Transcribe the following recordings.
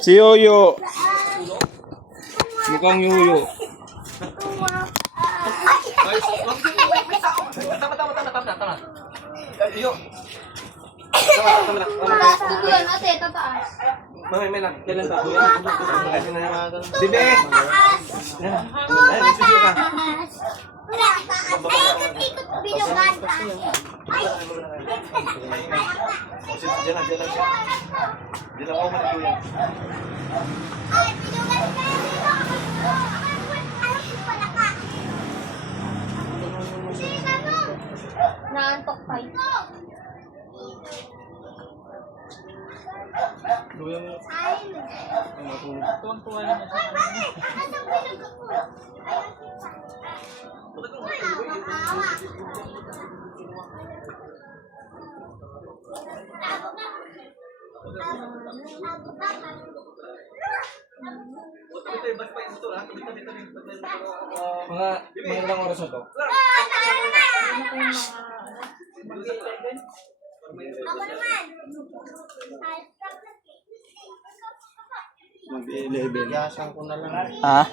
Si Yoyo. Mukhang Yoyo. Tama. Yo. Tutulan natin, tataas. May lang. Kailan ba? Bibi! Ay, sisiyo ka. Ikot bilugan. Diyan lang. Diyan lang ako manituyan. Ay, bilugan kayo dito. Alam ko pala ka. Sige ka mo. Naantok pa yun. Tuwang-tuwa naman siya. Mga ilang oras na to? Ako naman. Mag-11. Bigasan ko na lang. Ha?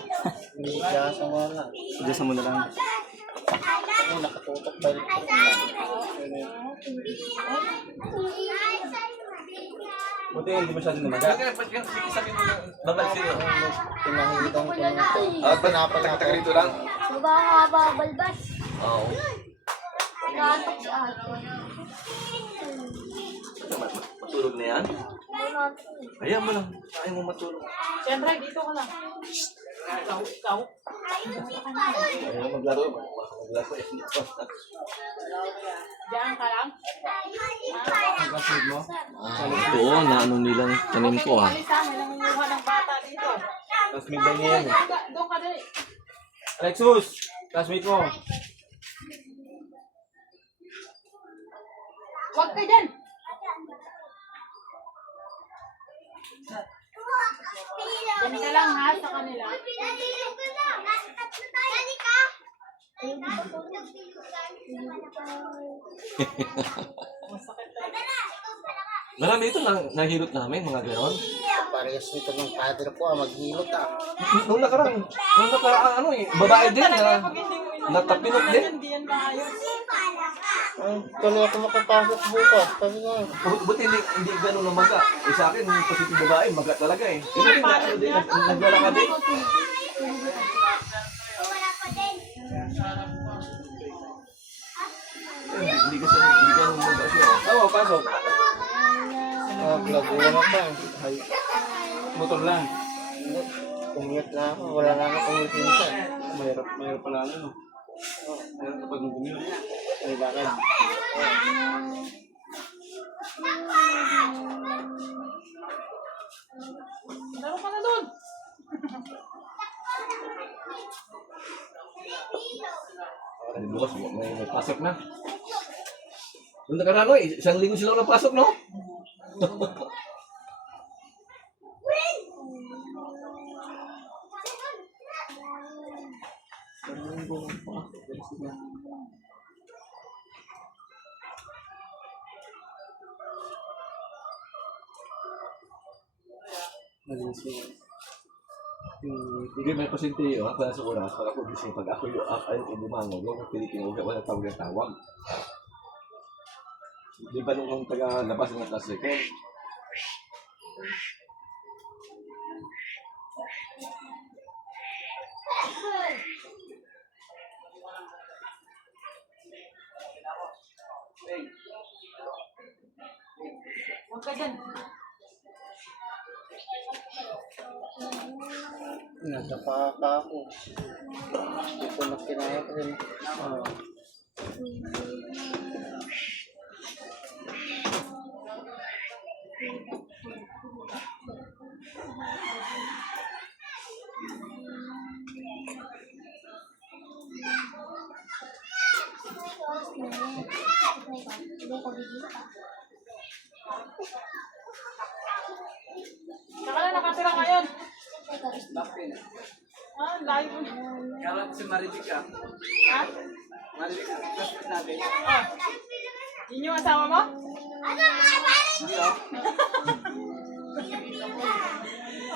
Bigasan ko na lang. Diyan mo na lang. Ay, nakatutok pa rin. Buti hindi masyado namaga. Babal sila. Pinahigitan ko na ito. Taga rito lang. Mababa balbas. Oo. Naantok si ate. Matulog na yan? Ayaw mo lang. Ayaw mo matulog. Siyempre, dito ka lang. Ikaw. Ayaw maglaro. Maglaro. Diyan ka lang. Pagkasunod mo? Oo, naano nilang tanim ko ah. Alis ha, may nangunguha ng bata dito. Classmate lang niya yan eh. Doon ka dali. Alexus! Classmate mo. Huwag ka dyan. Diyan ka lang ha, sa kanila. Marami ito nahilot namin, mga gayon. Parehas nito ng father ko, maghilot ah. Nung nakarang ano eh, babae din na natapinok din. Hindi yan maayos. Ay, tuloy ako makapasok bukas. Sabi nga, Buti hindi gano'n na maga. Eh sa akin, positive babae, maga talaga eh. Ito din, naglalakad din. Hindi gano'n maga siya. Oo, pasok. laguna pa. Ay, motor lang. Kumiyot na ako, wala na ako kumitinsa. Mahirap pala ano. Mahirap kapag gumiyot. Ay, lakad. Laro ka na doon. Ano bukas, may pasok na. Nung nakaraan, isang linggo sila napasok, no? Hindi may pasyente yun, ako nasa oras, pag ako gising, pag ako yung ay bumangon, yung Pilipino, wala tawag ng tawag. Di ba nung taga-labas ng class record? Huwag ka dyan. Nadapa pa ako. Hindi ko na kinaya kasi. Saka na tira ngayon. Ah, layo mo. Kalau si Maribika. Ha? Maribika, classmate natin. Ah, yun yung asawa mo? Hindi ah.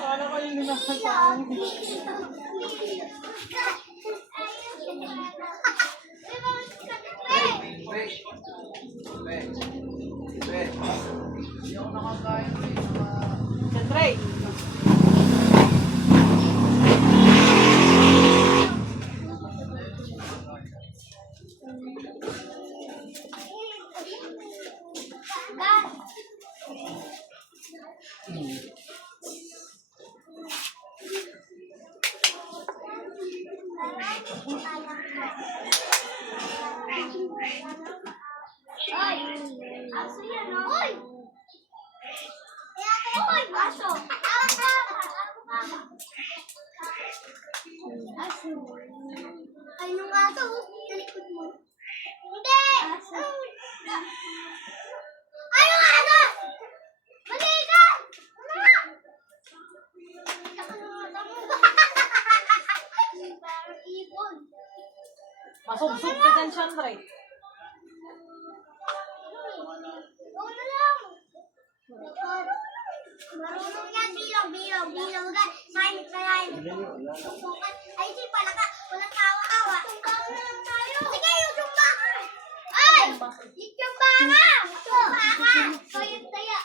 Ano ko yun yung asawa mo? Siyempre. Ay! Aso yan, no? Uy! Uy! Aso! Aso. Ay, nung aso, sa likod mo. Hindi! Aso. Ay, yung aso! Mali ka! Parang ibon. Masubsob ka dyan, Siyempre. Ano lang? Marunong yan, bilang. Science na yan. Ay, di pala ka. Walang kawa-kawa. Tumbahan na lang tayo. Sige, yung tumbahan. Ay! Yung tumbahan! Tumbahan! Saya.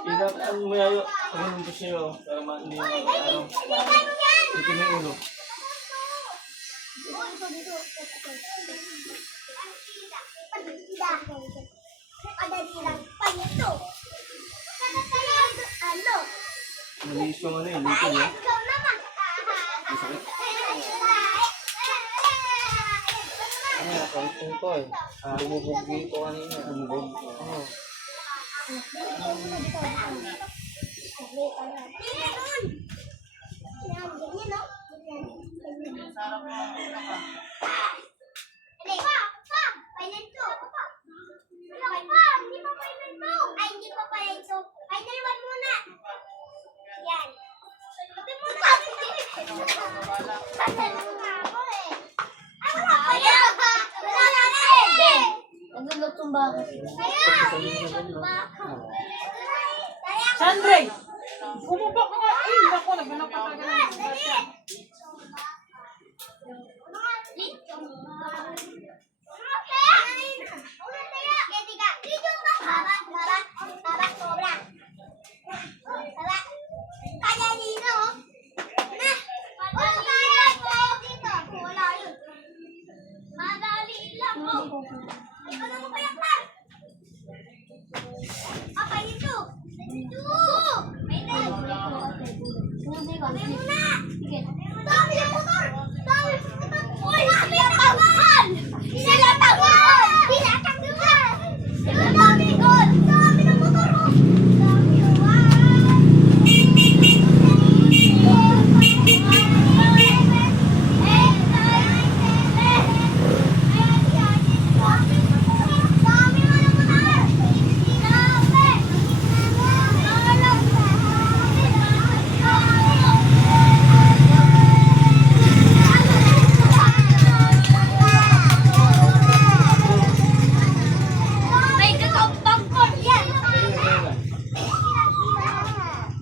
Ilang ang mayayo. Ganun po siya oh. Para hindi Ay, ano. hindi mo yan! Ito may ulo. Padali lang. Panito. Ano? Maliis yung ano eh. Lito Ay, niya. ikaw naman. Ano, kampung ko eh. Lumubog dito kanina. Lumubog. Oo. Naglulutong bakit? Siyempre! Kumubok ka nga. Ay, naku, naghanap ka talaga ng disgrasya.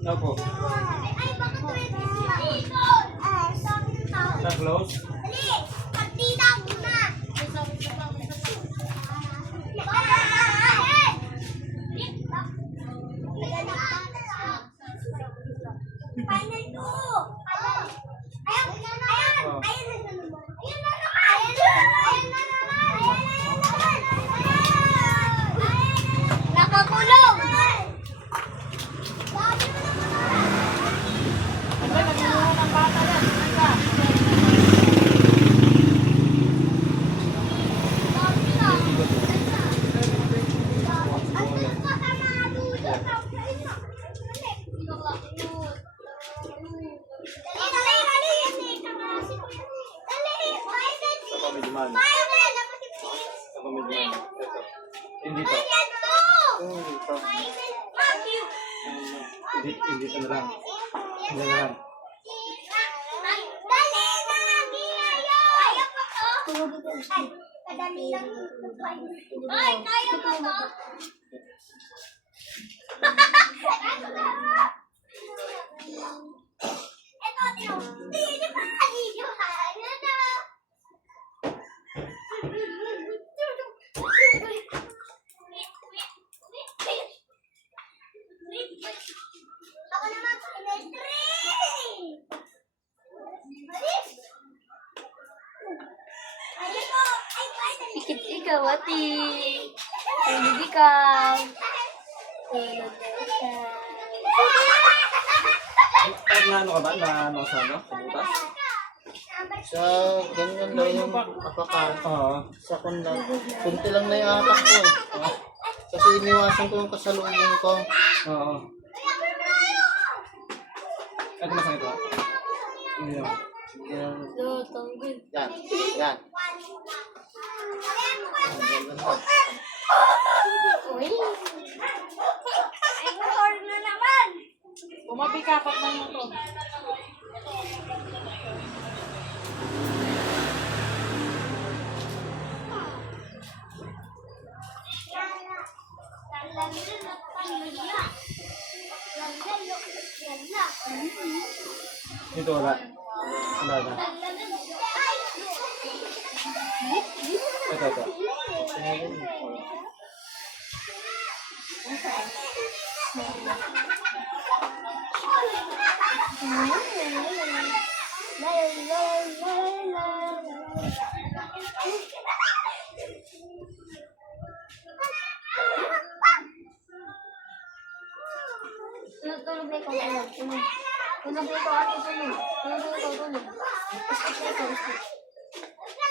Ano po? Sa close? Final 2! Nakakulong! Siyempre, nagmumuha ng bata yan. Siyempre. Kapamidman. Kapamidman. Ito. Hindi to. Oo, ito. Hindi Hindi ito na lang. Hindi na lang. Dali na! Kaya pa to? Ay, kadali lang ito. Ay, kaya pa to? Ito, ito. Hindi pa kanino ha. Ano na? Ako naman po, electric! Malis! Ayun po! Ay, ay, Pikit ikaw, ati. Tulog ikaw. Tulog ikaw. Kahit na ano ka ba? Na ano sa ano? Sa butas? Sa ganyan daw yung apakan. Oo. Sa kunla. Kunti lang na yung atak ko eh. Kasi iniwasan ko yung kasalubong ko. Oo. Ito masang ito. Hindi naman. Yan. Lutong. Yan. Yan. Uy. Ay, motor na naman! Tumabi ka, pat na mo to. Ito wala. Wala na. Ito, ito. Tulog na ikaw, tulog. Tulog na ikaw, ate, tulog. Tulog na ikaw, tulog.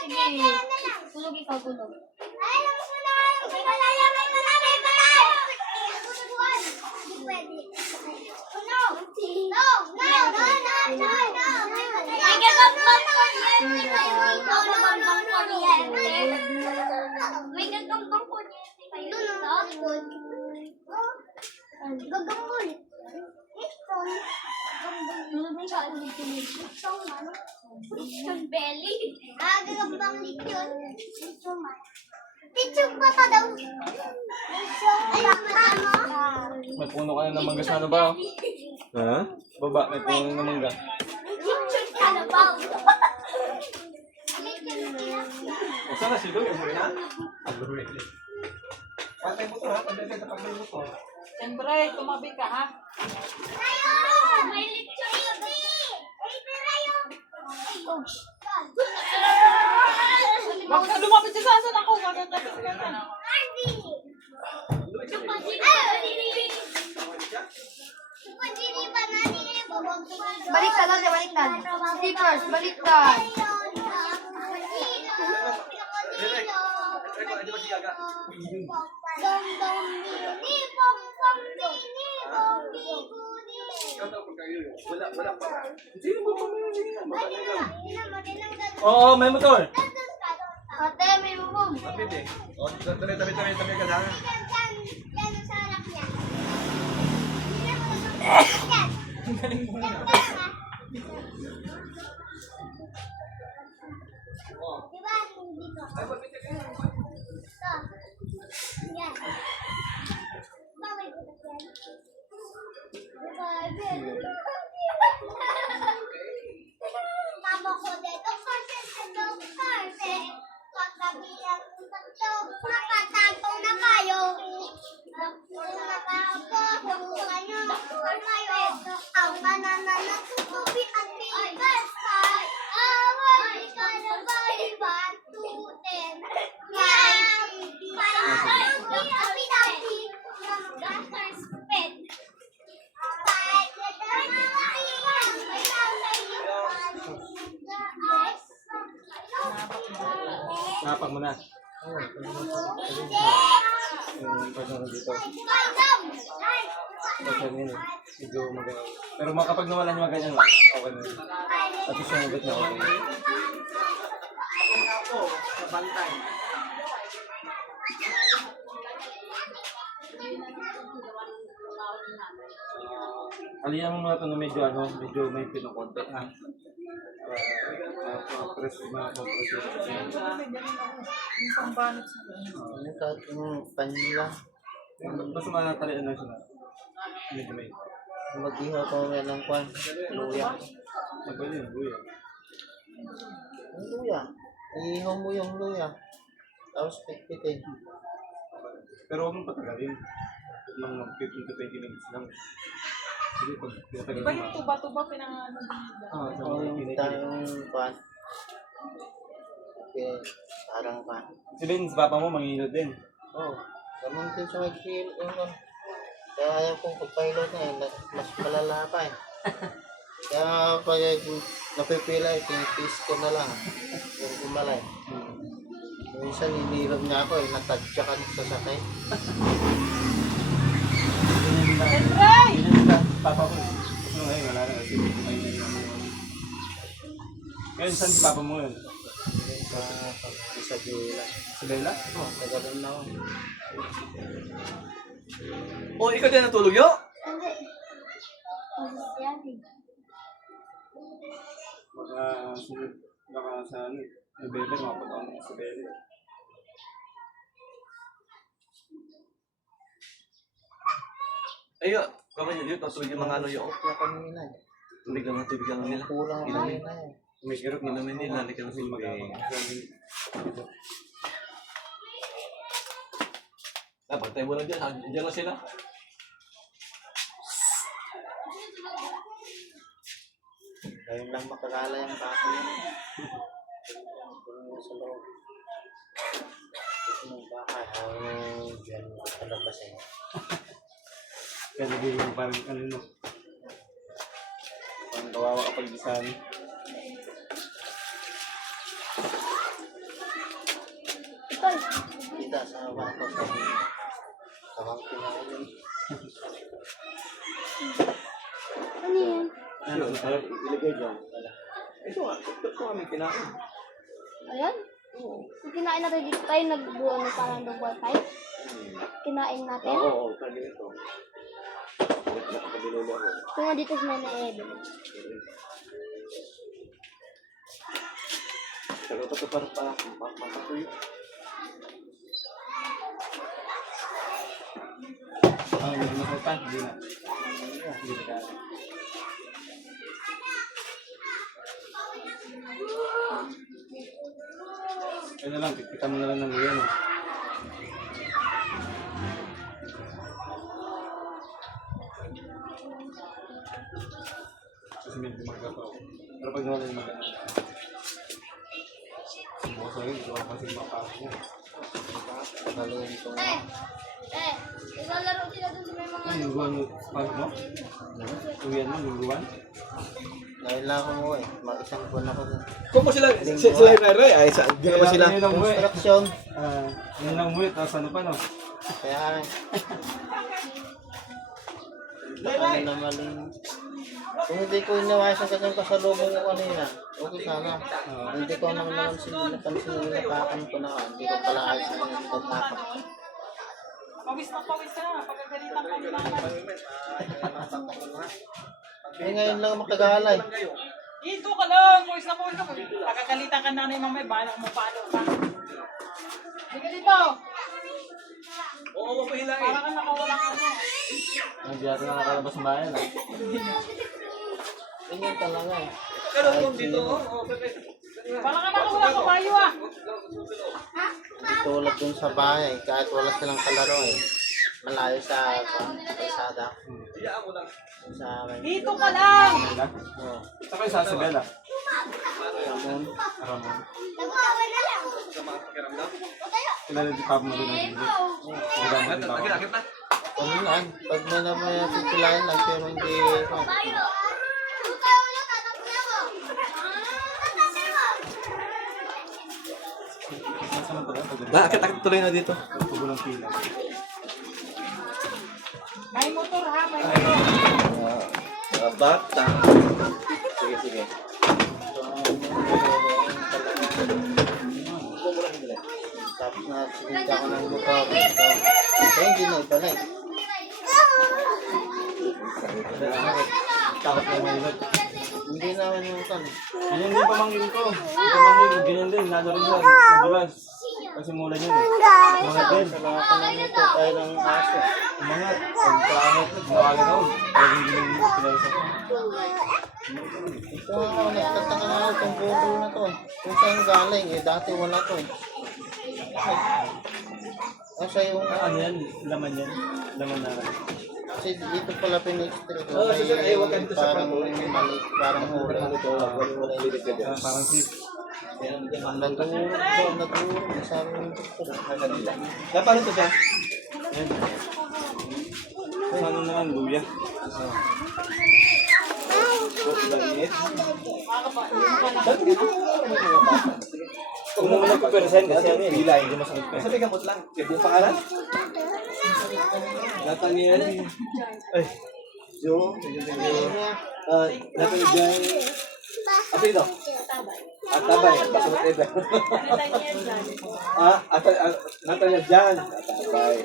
Sige, tulog ikaw, tulog. Ay, labas mo na! May malaya, may malaya, may malaya! Hindi pwede. No! No! No! No! No! No! May malaya. May gagambang kuryente kayo. No! No! No! No! May gagambang kuryente kayo. Gagambol. Tulog na ikaw, ate, tulog. Lechon belly. Ah, gagambang lechon. Lechon man. Lechon pa pa daw. Lechon pa mo. May puno ka na ng mangga sa ano ba? Ha? Baba, may puno ng mangga. Lechon ka na ba? Lechon sila. O sana si Louie, umuwi na? Louie. Pantay mo to ha? Pantay sa pantay mo to. Siyempre, tumabi ka, ha? Tayo! May lechon gabi! Ay, tayo! Huwag ka lumapit sa sasan ako. Magagapit ka na. Arby! Baliktad, ate, baliktad. Slippers, baliktad. Sino ba Oo, may motor. Ate, may bubog. Pwede. O, tabi ka na. Diba? Dito. Ito. Yan. Bawal ko na yan. Tama ko dito. Perfect. Pagkabilang tatlo. Nakatantong na kayo. Nakapos nyo. Kayo. Ang manana ng tutubi at bigas. Awal ka na ba? Ibatutin. Yan. Dapi-dapi. Doctor's pet. Napag mo na. Yung personal dito. Personal yun eh. Medyo magawa. Pero kapag nawala niya ganyan lang, okay na yun. At least yung ugat na okay. Ako, sa bantay. Aliyan mo muna ito na medyo may pinukonti ha. Press mga compress. Yung pambanot sa Ano kahit yung panila. Basta matalian lang siya na. Medyo may. Mag-ihaw ko nga ng kwan. Luya. Pwede yun, buya. Yung luya. Ihaw mo yung luya. Tapos pitpitin. Pero huwag mong patagalin. Mga 15 to 20 minutes lang. Sige, pag Di ba yung tuba-tuba pinangano dito? So, yung tayong kwan. Okay. Parang kwan. si Ben, sa papa mo, manginod din. Oo. Ganun din sa mag-heal. Kaya ayaw kong pagpahilot na yun. Mas malala pa eh. Kaya pag napipila, tinipis ko na lang. Yung gumalay. Minsan hinilog niya ako eh. Natadya ka sa sakay. Sentray! Ganyan sa papa mo. Kasi ngayon, wala na. Kasi may nangyayari. Ngayon, saan si papa mo yun? Sa Bula. Sa Bella? Oo, nagaling na ako. Oh, ikaw din natulog yo? Hindi. Masasyabi. Baka sa ano, November, mapag-on sa Bella. Ayo, kami niyo dito, tubig yung mga ano yung Kaya kanina eh. tubig lang nila. Kulang ako Inumin. na eh. May kirot na Inumin nila, halika na sila Pagtay mo lang dyan, dyan lang sila. Ngayon lang makakala yung bako yun. Sa loob. Ito ng baka. Diyan mo sa labas eh. Kaya nagiging parang ano no. Parang kawawa kapag bisan. Ito. Kita sa bako sa kawang kinain. Ano yan? Ano, ilagay dyan. Ito nga, ito kami kinain. Ayan? Yung kinain natin dito tayo, nagbuo na parang double type. Kinain natin. Oo, sabi nito. Nakakabililo ako. Ito nga dito sa Nana Evan. Pero ito parang makatuyo. Ang nakalitan, hindi na. Hindi na kaya. Ano lang, kita mo na lang ng luya no. Kasi medyo magkakaw. Pero pag nawala yung magkakaw. Bukas rin, ito ang kasi mapasok mo. Kaluin ko. Ilalaro sila dun sa may mga... Ano, luluan mo? Paano mo? Uwian mo, luluan? Ngayon lang ako mo eh. Mag-isang buwan ako dun. Kung mo sila yung Ray, ay di naman sila. Ngayon lang umuwi. Construction. Ngayon lang umuwi, tapos ano pa no? Kaya ano na maling. Kung hindi ko inawasan ka ng kasalubong ko kanina, okay sana. Hindi ko naman sila napansin na natakan ko na. Hindi ko pala ayos na natakan. Pawis na pagkagalitan kami naman. Eh ngayon lang makagalay. Dito ka lang, pawis na. Pagkagalitan ka nanay mamay, bahala mo paano ka. Hindi ka dito. Oo, mapahilangin. Parang ka nakawalang ano. Hindi natin nakakalabas ng bayan ah. Ganyan talaga eh. Pero kung dito, Parang ka nakawalang kabayo ah. Tulad dun sa bahay, kahit wala silang kalaro eh. Malayo sa kalsada. iyaan mo lang. Sa amin. Dito ka lang. Oh, Saka yung sa Isabela. Ramon. Ramon. Nagkakawa na lang. Sa mga pakiramdam. Kilala di Pablo din ang hindi. Kilala di Pablo. Akit na. Paminaan, pag may naman pipilayan lang, pero hindi. Tayo. Tayo ulit, tatapos na mo. Nasa man pala? Akit tuloy na dito. Tugulang pila. May motor ha, may motor. Mga bata. Sige. Tapos na sinita ko ng motor. Kaya hindi na ibalik. Takot na mahilot. Hindi naman yung kan. Ganyan din pamangkin ko. Yung pamangkin, ganyan din. Nano rin siya. Nadulas. Kasi mula yun eh. Umangat din. Kailangan nito tayo ng aso. Umangat. Pagkaangat, bumawalan ako. Talagang ganyan pinausap ko. Ito ako, nagtataka na ako itong bundol na to. Kung saan galing, eh dati wala to eh. Asa yung, Ano yan? Laman yan. Laman na. kasi dito pala pinistil ko. Oh, sir, May wag ka dito sa parang pranto. mali, parang huli. Parang sip. Natulog, sabi ng doktor. Paano to siya? Yan. Sa ano na yan? Luya. Kung naman nagpa-percent kasi ano eh. Pilay. Hindi masakit pa. Sabi gamot lang. Yung pangalan? Nathaniel. Ay. Joe. Nathaniel. Apelido? Atabay. Basunod ebe. Nathaniel Jan. Atabay.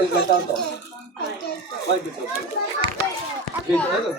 Ilan taon to? 5 years old.